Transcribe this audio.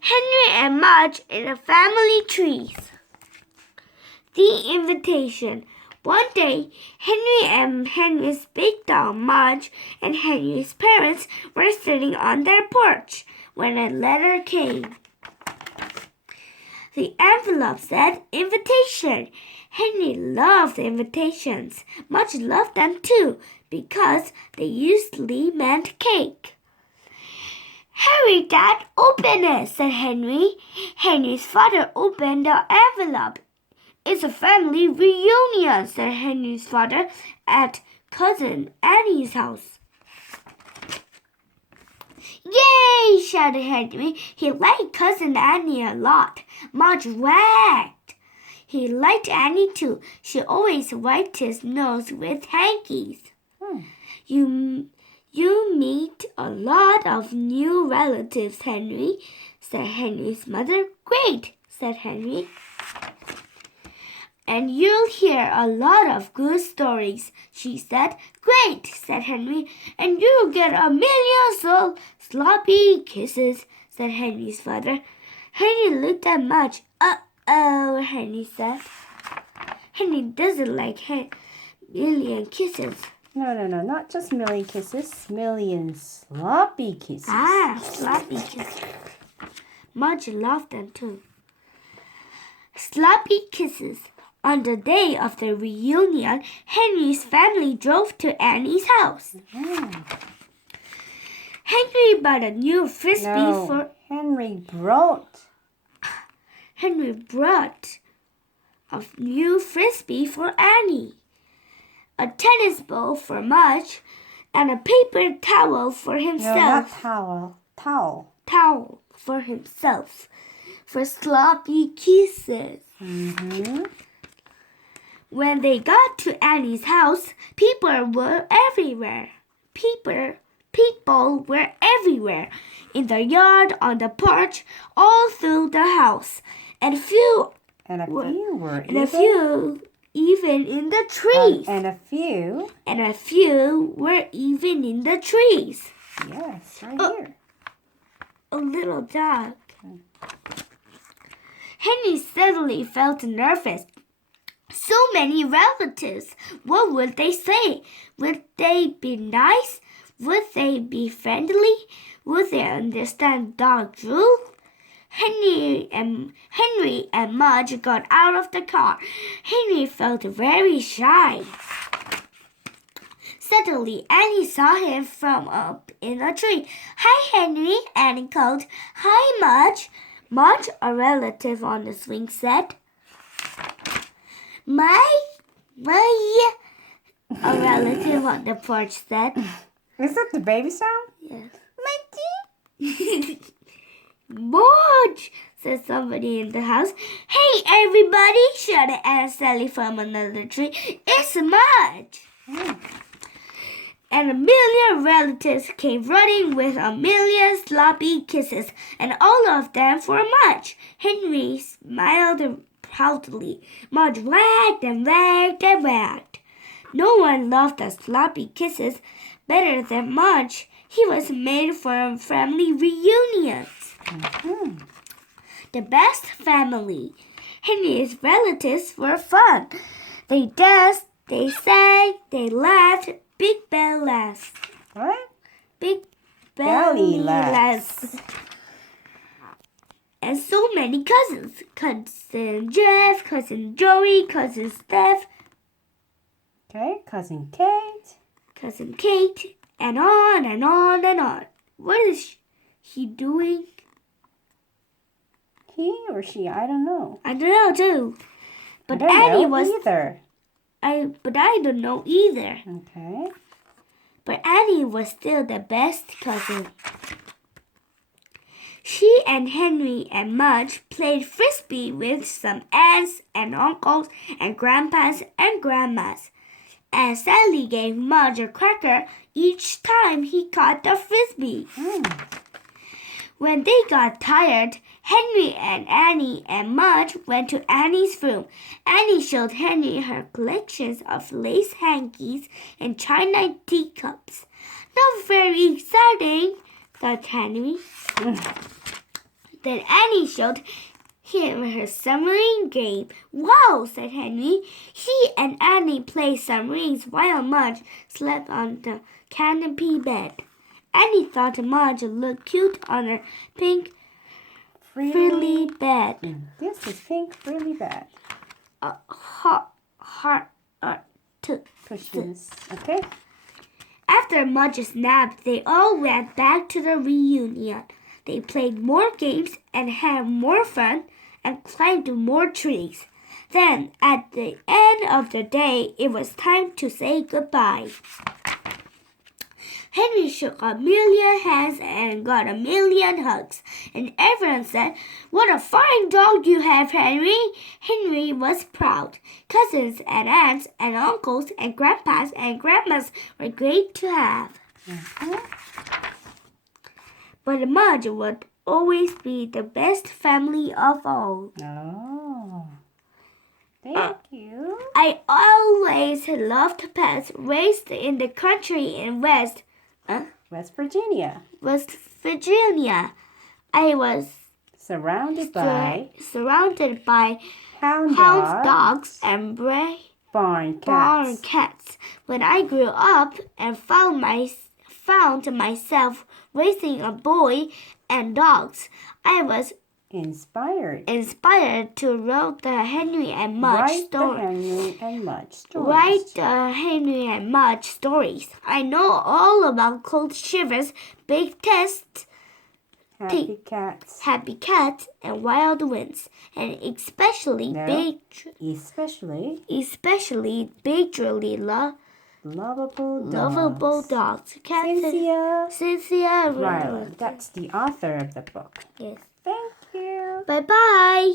Henry and Mudge in the family trees. The invitation. One day, Henry and Henry's big dog Mudge and Henry's parents were sitting on their porch when a letter came. The envelope said, "Invitation." Henry loved invitations. Mudge loved them too, because they usually meant cake. "Hurry, Dad, open it," said Henry. Henry's father opened the envelope. "It's a family reunion," said Henry's father, "at Cousin Annie's house." "Yay!" shouted Henry. He liked Cousin Annie a lot. Mudge wagged. He liked Annie too. She always wiped his nose with hankies. You meet a lot of new relatives, Henry," said Henry's mother. "Great," said Henry. "And you'll hear a lot of good stories," she said. "Great," said Henry. "And you'll get a million sloppy kisses," said Henry's father. Henry looked at Mudge. "Uh-oh," Henry said. Henry doesn't like million kisses. No, not just million kisses. Million sloppy kisses. Sloppy kisses. Mudge loved them too. Sloppy kisses. On the day of the reunion, Henry's family drove to Annie's house. Henry bought a new frisbee for... Henry brought a new frisbee for Annie, a tennis ball for Mudge, and a paper towel for himself. No, not towel. Towel. Towel for himself, for sloppy kisses. When they got to Annie's house, people were everywhere. People were everywhere, in the yard, on the porch, all through the house, and a few even in the trees. And a few were even in the trees. Yes, right here. A little dog. Henry suddenly felt nervous. So many relatives. What would they say? Would they be nice? Would they be friendly? Would they understand dog drool? Henry and Mudge got out of the car. Henry felt very shy. Suddenly, Annie saw him from up in a tree. "Hi, Henry," Annie called. "Hi, Mudge." Mudge, a relative on the swing, said. My, a relative on the porch said. Is that the baby sound? Yes. Mudge, said somebody in the house. "Hey, everybody," shouted Aunt Sally from another tree. "It's Mudge." And a million relatives came running with a million sloppy kisses, and all of them for Mudge. Henry smiled proudly. Mudge wagged and wagged and wagged. No one loved the sloppy kisses better than Mudge. He was made for family reunions. The best family. Henry's relatives were fun. They danced, they sang, they laughed. Big bell laughs. What? Big belly laughs. And so many cousins. Cousin Jeff, Cousin Joey, Cousin Steph. Okay, Cousin Kate. Cousin Kate. And on and on and on. What is he doing? He or she, I don't know. I don't know too. But I don't Annie know was either. But I don't know either. Okay. But Annie was still the best cousin. She and Henry and Mudge played frisbee with some aunts and uncles and grandpas and grandmas. And Sally gave Mudge a cracker each time he caught the frisbee. When they got tired, Henry and Annie and Mudge went to Annie's room. Annie showed Henry her collections of lace hankies and china teacups. Not very exciting, thought Henry. Then Annie showed him her submarine game. Wow, said Henry. He and Annie played submarines while Mudge slept on the canopy bed. Annie thought Mudge looked cute on her pink frilly bed. This is pink frilly bed. Heart Cushions. Okay. After Mudge's nap, they all went back to the reunion. They played more games and had more fun and climbed more trees. Then, at the end of the day, it was time to say goodbye. Henry shook a million hands and got a million hugs, and everyone said, "What a fine dog you have, Henry!" Henry was proud. Cousins and aunts and uncles and grandpas and grandmas were great to have. But Mudge would always be the best family of all. Oh. Thank you. I always loved pets raised in the country in West Virginia. I was Surrounded by hound dogs and barn barn cats. cats. When I grew up and found myself raising a boy and dogs, I was Inspired to write the Henry and Mudge stories. I know all about cold shivers, big tests, happy cats, and wild winds, and especially lovable dogs. Cynthia Ryland. That's the author of the book. Yes. Thank you. Bye-bye.